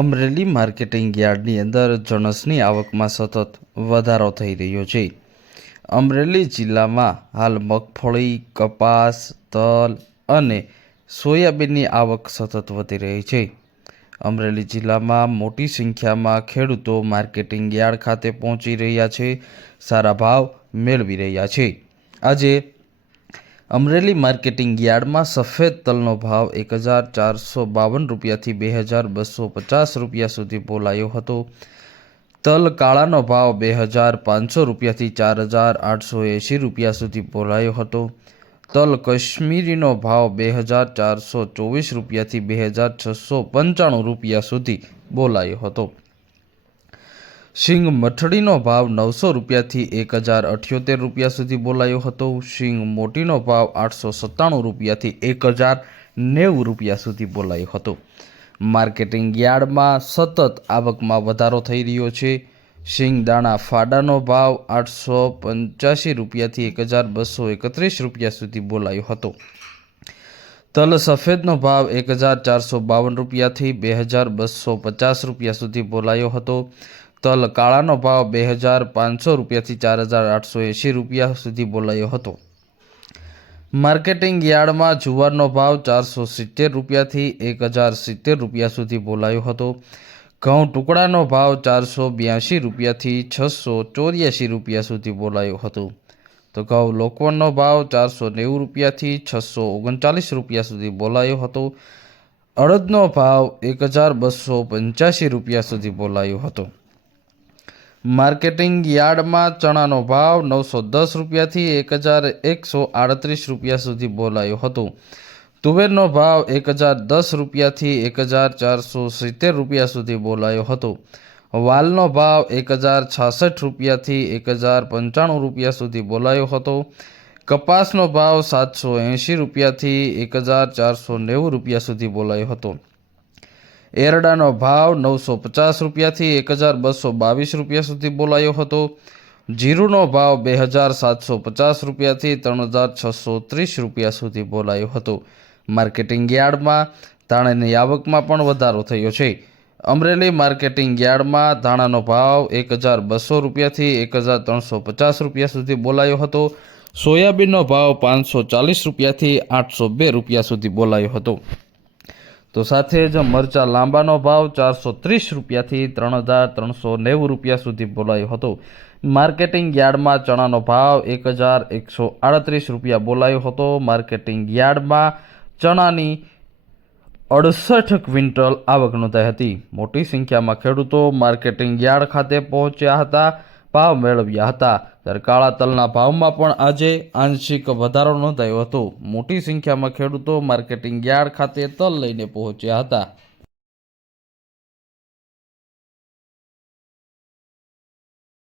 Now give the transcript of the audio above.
Amreli marketing યાર્ડની અંદર જણસની આવકમાં સતત વધારો થઈ રહ્યો છે। અમરેલી જિલ્લામાં હાલ મગફળી, કપાસ, તલ અને સોયાબીનની આવક સતત વધી રહી છે। અમરેલી જિલ્લામાં મોટી સંખ્યામાં ખેડૂતો માર્કેટિંગ યાર્ડ ખાતે પહોંચી રહ્યા છે, સારા ભાવ મેળવી રહ્યા છે। આજે અમરેલી માર્કેટિંગ યાર્ડમાં સફેદ તલનો ભાવ 1452 રૂપિયાથી 2250 રૂપિયા સુધી બોલાયો હતો। તલ કાળાનો ભાવ 2500 રૂપિયાથી 4880 રૂપિયા સુધી બોલાયો હતો। તલ કશ્મીરીનો ભાવ 2424 રૂપિયાથી 2695 રૂપિયા સુધી બોલાયો હતો। શીંગ મઠડીનો ભાવ 900 રૂપિયાથી 1078 રૂપિયા સુધી બોલાયો હતો। શીંગ મોટીનો ભાવ 897 રૂપિયાથી 1090 રૂપિયા સુધી બોલાયો હતો। માર્કેટિંગ યાર્ડમાં સતત આવકમાં વધારો થઈ રહ્યો છે। શીંગ દાણા ફાડાનો ભાવ 885 રૂપિયાથી 1231 રૂપિયા સુધી બોલાયો હતો। તલ સફેદનો ભાવ 1452 રૂપિયાથી 2250 રૂપિયા સુધી બોલાયો હતો। તલ કાળાનો ભાવ 2500 રૂપિયાથી 4880 રૂપિયા સુધી બોલાયો હતો। માર્કેટિંગ યાર્ડમાં જુવારનો ભાવ 470 રૂપિયાથી 1070 રૂપિયા સુધી બોલાયો હતો। ઘઉં ટુકડાનો ભાવ 482 રૂપિયાથી 684 રૂપિયા સુધી બોલાયો હતો। તો ઘઉં લોકવનનો ભાવ 490 રૂપિયાથી 639 રૂપિયા સુધી બોલાયો હતો। અડદનો ભાવ 1285 રૂપિયા સુધી બોલાયો હતો। માર્કેટિંગ યાર્ડમાં ચણાનો ભાવ 910 રૂપિયાથી 1138 રૂપિયા સુધી બોલાયો હતો। તુવેરનો ભાવ 1010 રૂપિયાથી 1470 રૂપિયા સુધી બોલાયો હતો। વાલનો ભાવ 1066 રૂપિયાથી 1095 રૂપિયા સુધી બોલાયો હતો। કપાસનો ભાવ 780 રૂપિયાથી 1490 રૂપિયા સુધી બોલાયો હતો। એરડાનો ભાવ 950 રૂપિયાથી 1222 રૂપિયા સુધી બોલાયો હતો। જીરુનો ભાવ 2750 રૂપિયાથી 3630 રૂપિયા સુધી બોલાયો હતો। માર્કેટિંગ યાર્ડમાં ધાણાની આવકમાં પણ વધારો થયો છે। અમરેલી માર્કેટિંગ યાર્ડમાં ધાણાનો ભાવ 1200 રૂપિયાથી 1350 રૂપિયા સુધી બોલાયો હતો। સોયાબીનનો ભાવ 540 રૂપિયાથી 802 રૂપિયા સુધી બોલાયો હતો। તો સાથે જ મરચાં લાંબાનો ભાવ 430 રૂપિયાથી 3390 રૂપિયા સુધી બોલાયો હતો। માર્કેટિંગ યાર્ડમાં ચણાનો ભાવ 1138 રૂપિયા બોલાયો હતો। માર્કેટિંગ યાર્ડમાં ચણાની 68 ક્વિન્ટલ આવક નોંધાઈ હતી। મોટી સંખ્યામાં ખેડૂતો માર્કેટિંગ યાર્ડ ખાતે પહોંચ્યા હતા, ભાવ મેળવ્યા હતા। ત્યારે કાળા તલના ભાવમાં પણ આજે આંશિક વધારો નોંધાયો હતો। મોટી સંખ્યામાં ખેડૂતો માર્કેટિંગ યાર્ડ ખાતે તલ લઈને પહોંચ્યા હતા।